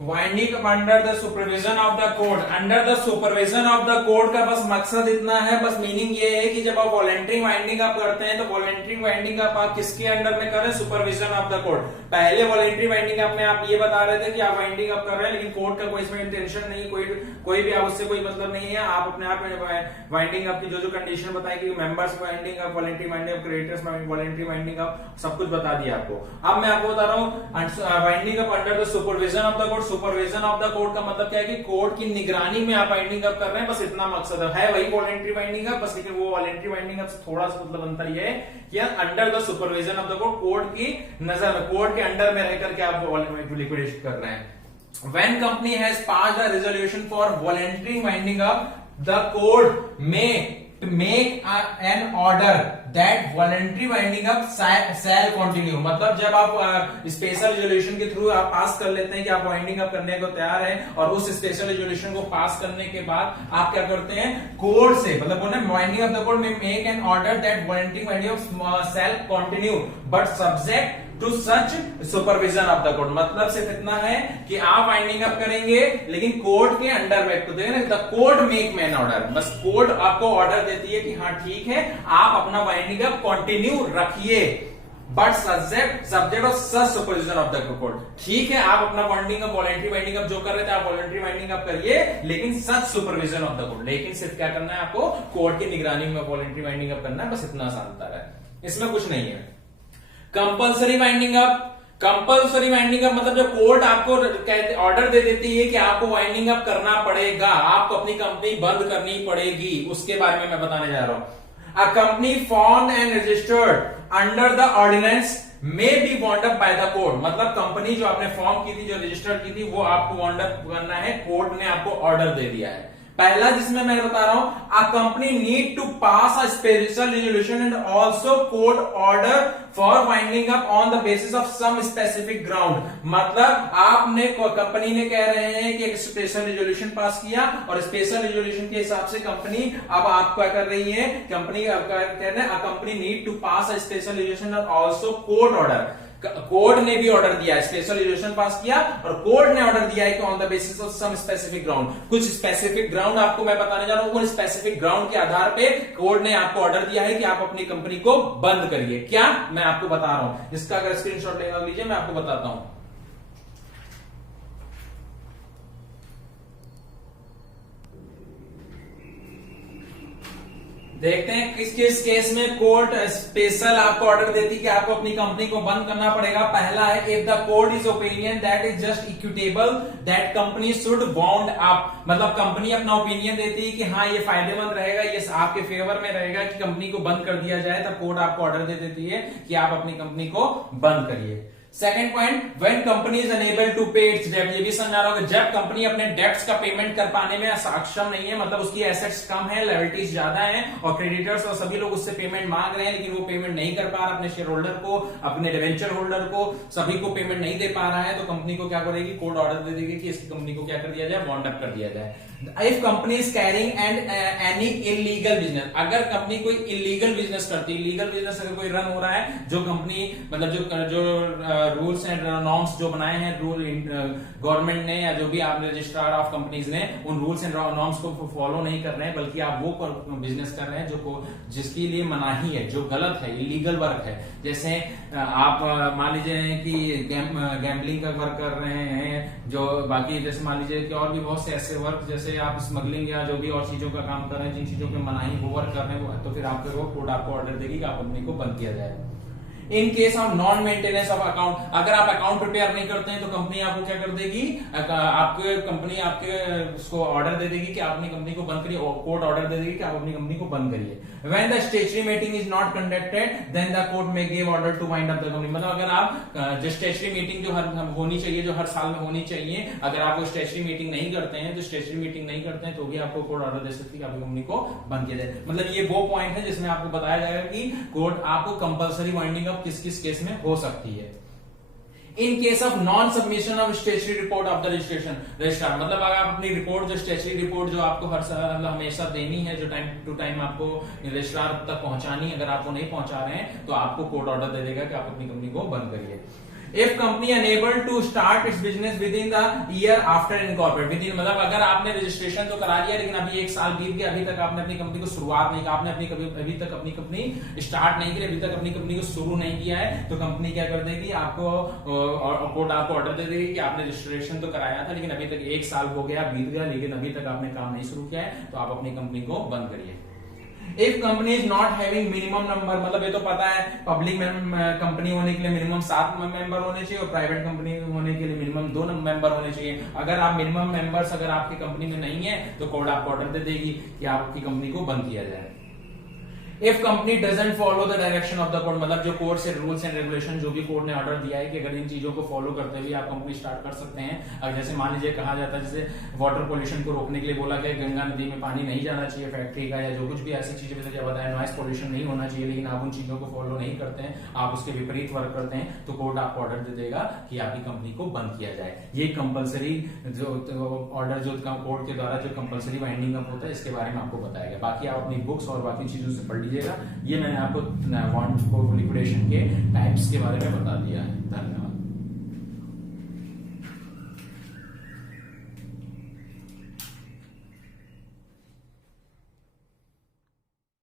Winding up under the supervision of the code. Under the supervision of the code का बस मकसद इतना है, बस मीनिंग ये है कि जब आप वॉलंटरी वाइंडिंग अप करते हैं तो वॉलंटरी वाइंडिंग अप आप किसके अंडर में कर रहे हैं? Supervision of the code. पहले वॉलंटरी वाइंडिंग अप में आप ये बता रहे थे कि आप वाइंडिंग अप कर रहे हैं, लेकिन कोड का कोई इसमें इंटेंशन नहीं, कोई भी आप उससे कोई मतलब नहीं है। आप अपने आप वाइंडिंग अप की जो कंडीशन बताई कि members winding up, voluntary winding up, creators voluntary winding up, सब कुछ बता दिया आपको। अब मैं आपको बता रहा हूँ winding up under the supervision of the code. Supervision of the code का मतलब क्या है कि कोड की निगरानी में आप वाइंडिंग अप कर रहे हैं, बस इतना मकसद है वही वॉलंटरी वाइंडिंग अप, बस लेकिन वो वॉलंटरी वाइंडिंग अप से थोड़ा सा मतलब अंतर ये है कि under the supervision of the code की नजर में, कोड के अंडर में रहकर के आप लिक्विडेशन कर रहे हैं। When company has passed a resolution for voluntary winding up, the code may make an order that voluntary winding up shall continue। मतलब जब आप स्पेशल रेजोल्यूशन के थ्रू आप पास कर लेते हैं कि आप वाइंडिंग अप करने को तैयार हैं, और उस स्पेशल रेजोल्यूशन को पास करने के बाद आप क्या करते हैं? कोड से मतलब बोलना वाइंडिंग अप द कोड में make an order that voluntary winding up shall continue but subject to such supervision of the code. मतलब सिर्फ इतना है कि आप वाइंडिंग अप करेंगे लेकिन कोड के अंडर में, तो देखिए the code make man order, बस कोड आपको ऑर्डर देती है कि हाँ ठीक है आप अपना वाइंडिंग अप कंटिन्यू रखिए, but subject of such supervision of the code. ठीक है आप अपना winding up, voluntary winding up जो कर रहे थे आप वॉलंटरी वाइंडिंग अप करिए, लेकिन सच सुपरविजन ऑफ द कोड। लेकिन सिर्फ क्या करना है आपको? कोड की निगरानी में वॉलंटरी वाइंडिंग अप करना है, बस इतना सा अंतर है, इसमें कुछ नहीं है। Compulsory winding up. Compulsory winding up मतलब जब कोर्ट आपको ऑर्डर दे देती है कि आपको वाइंडिंग अप करना पड़ेगा, आपको अपनी कंपनी बंद करनी पड़ेगी, उसके बारे में मैं बताने जा रहा हूं। A company formed and registered under the ordinance may be wound up by the court. मतलब कंपनी जो आपने फॉर्म की थी, जो रजिस्टर की थी, वो आपको वाउंड अप करना है, कोर्ट ने आपको ऑर्डर दे दिया है। पहला जिसमें मैं बता रहा हूं, a company need to pass a special resolution and also court order for winding up on the basis of some specific ground. मतलब आपने, कंपनी ने कह रहे हैं कि एक स्पेशल रेजोल्यूशन पास किया, और स्पेशल रेजोल्यूशन के हिसाब से कंपनी अब आप क्या कर रही है? कंपनी कह रहे हैं a company need to pass a special resolution और ऑल्सो कोर्ट ऑर्डर। कोर्ट ने भी ऑर्डर दिया है, स्पेशल रेजोल्यूशन पास किया और कोर्ट ने ऑर्डर दिया है कि on the basis of some specific ground. कुछ स्पेसिफिक ग्राउंड आपको मैं बताने जा रहा हूं, उस स्पेसिफिक ग्राउंड के आधार पे कोर्ट ने आपको ऑर्डर दिया है कि आप अपनी कंपनी को बंद करिए। क्या मैं आपको बता रहा हूं, इसका अगर स्क्रीनशॉट लेना लीजिए, मैं आपको बताता हूं। देखते हैं किस किस केस में कोर्ट स्पेशल आपको ऑर्डर देती है कि आपको अपनी कंपनी को बंद करना पड़ेगा। पहला है, if the court is opinion that is just equitable that company should bound up. मतलब कंपनी अपना ओपिनियन देती है कि हाँ ये फायदेमंद रहेगा, ये आपके फेवर में रहेगा कि कंपनी को बंद कर दिया जाए, तब कोर्ट आपको ऑर्डर दे देती है कि आप अपनी कंपनी को बंद करिए। Second point, when company is unable to pay its डेब्ट। ये भी समझा रहा हूं कि जब कंपनी अपने डेब्ट्स का पेमेंट कर पाने में सक्षम नहीं है, मतलब उसकी एसेट्स कम है, लायबिलिटीज ज्यादा है, और क्रेडिटर्स और सभी लोग उससे पेमेंट मांग रहे हैं, लेकिन वो पेमेंट नहीं कर पा रहा अपने शेयर होल्डर को, अपने डिवेंचर होल्डर को, सभी को पेमेंट नहीं दे पा रहा है, तो कंपनी को क्या करेगी? कोर्ट ऑर्डर दे देगी कि इसकी कंपनी को क्या कर दिया जाए? वाउंड अप कर दिया जाए। If company is carrying and any illegal business, अगर कंपनी कोई इलीगल बिजनेस करती है, इलीगल बिजनेस अगर कोई रन हो रहा है, जो कंपनी मतलब जो रूल्स एंड नॉर्म्स जो बनाए हैं रूल गवर्नमेंट ने या जो भी आप रजिस्ट्रार ऑफ कंपनीज ने, उन रूल्स एंड नॉर्म्स को फॉलो नहीं कर रहे हैं, बल्कि आप वो बिजनेस कर रहे हैं जो जिसके लिए मनाही है, जो गलत है, इलीगल वर्क है। जैसे आप मान लीजिए कि गैम्बलिंग का वर्क कर रहे हैं, जो बाकी जैसे मान लीजिए कि और भी बहुत से ऐसे वर्क, जैसे आप स्मगलिंग या जो भी और चीजों का काम कर रहे हैं, जिन चीजों पे मनाही वो वर्क कर रहे हैं, तो फिर आपको कोर्ट आपको ऑर्डर देगी कि आप कंपनी को बंद किया जाए। In case of non maintenance of account, अगर आप अकाउंट प्रिपेयर नहीं करते हैं तो कंपनी आपको क्या कर देगी? आपके कंपनी आपके उसको ऑर्डर दे देगी कि आप अपनी कंपनी को बंद करिए, कोर्ट ऑर्डर दे देगी कि आप अपनी कंपनी को बंद करिए। When the statutory meeting is not conducted then the court may give order to wind up the company. मतलब अगर आप जो स्टेचुटरी मीटिंग जो होनी चाहिए, जो हर साल में होनी चाहिए, अगर आप वो स्टेचुटरी मीटिंग नहीं करते हैं, तो स्टेचुटरी मीटिंग नहीं करते हैं तो भी आपको कोर्ट ऑर्डर दे सकती है कि आपकी कंपनी को बंद किया जाए। मतलब ये वो पॉइंट है जिसमें आपको बताया जाएगा कि कोर्ट आपको कंपल्सरी वाइंडिंग अप किस किस केस में हो सकती है। In case of non submission of statutory report of the registrar, मतलब अगर आप अपनी रिपोर्ट, जो स्टेचुटरी रिपोर्ट जो आपको हर साल हमेशा देनी है, जो टाइम टू टाइम आपको रजिस्ट्रार तक पहुंचानी, अगर आप वो नहीं पहुंचा रहे हैं तो आपको कोर्ट ऑर्डर दे देगा कि आप अपनी कंपनी को बंद करिए। If company unable to start its business within the year after incorporate, within मतलब अगर आपने रजिस्ट्रेशन तो करा लिया लेकिन अभी 1 साल बीत गया, अभी तक आपने अपनी कंपनी को शुरुआत नहीं, आपने अभी तक अपनी कंपनी स्टार्ट नहीं की, अभी तक अपनी कंपनी को शुरू नहीं किया है, तो कंपनी क्या कर देगी, आपको कोर्ट आपको ऑर्डर दे देगी कि आपने रजिस्ट्रेशन तो कराया था लेकिन अभी तक 1 साल हो गया, बीत गया, लेकिन अभी तक आपने काम नहीं शुरू किया है, तो आप अपनी कंपनी को बंद करिए। If company is not having minimum number, मतलब ये तो पता है पब्लिक कंपनी होने के लिए मिनिमम 7 मेंबर होने चाहिए और प्राइवेट कंपनी होने के लिए मिनिमम 2 मेंबर होने चाहिए। अगर आप मिनिमम मेंबर्स अगर आपकी कंपनी में नहीं है तो कोर्ट आपको ऑर्डर दे देगी कि आपकी कंपनी को बंद किया जाए। If company doesn't follow the direction of the court, मतलब जो कोर्ट से रूल्स एंड रेगुलेशन जो भी कोर्ट ने ऑर्डर दिया है कि अगर इन चीजों को फॉलो करते हुए आप कंपनी स्टार्ट कर सकते हैं। अगर जैसे मान लीजिए कहा जाता है जैसे वाटर पोल्यूशन को रोकने के लिए बोला गया गंगा नदी में पानी नहीं जाना चाहिए फैक्ट्री का, या जो कुछ भी ऐसी चीजें जैसे बताया नॉइस पोल्यूशन नहीं होना चाहिए, लेकिन आप उन चीजों को फॉलो नहीं करते हैं, आप उसके विपरीत वर्क करते हैं, तो कोर्ट आपको ऑर्डर दे देगा कि आपकी कंपनी को बंद किया जाए। ये कंपलसरी जो ऑर्डर जो कोर्ट के द्वारा जो कंपलसरी वाइंडिंग अप होता है इसके बारे में आपको बताया गया। बाकी आप अपनी बुक्स और बाकी चीजों से पढ़ लीजिएगा। ये मैंने आपको वांट को लिक्विडेशन के टाइप्स के बारे में बता दिया है। धन्यवाद।